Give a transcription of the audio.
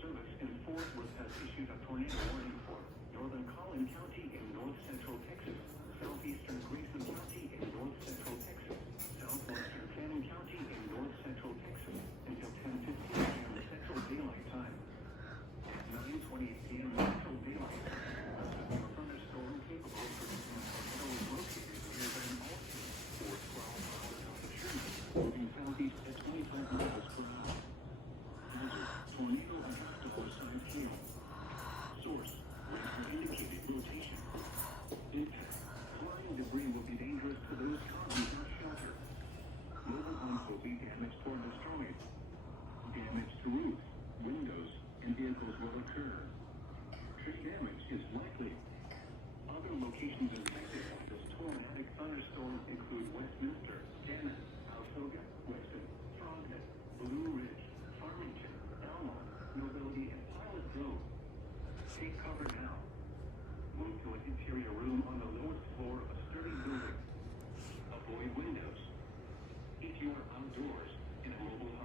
Service in Fort Worth has issued a tornado warning for northern Collin County in north central Texas, southeastern Grayson County in north central Texas, southwestern Fannin County in north central Texas until 10:15 p.m. Central Daylight Time. At 9:28 p.m. Central Daylight Time, a severe thunderstorm capable of producing a tornado is located near Van Alstyne, or 12 miles south of Sherman, moving southeast at 25 miles per hour. Hazard: tornado adjustable side hail. Source: radar indicated rotation. Impact: flying debris will be dangerous to those caught without shelter. Mobile homes will be damaged or destroyed. Damage to roofs, windows, and vehicles will occur. Tree damage is likely. Other locations affected by this tornadic thunderstorm include Westminster, Cannon, Altoga, Weston, Froghead, Blue Ridge, Farmington, Elmont, Nobility, and Pilot Grove. Take cover now. Move to an interior room on the lowest floor of a sturdy building. Avoid windows. If you are outdoors in a mobile home,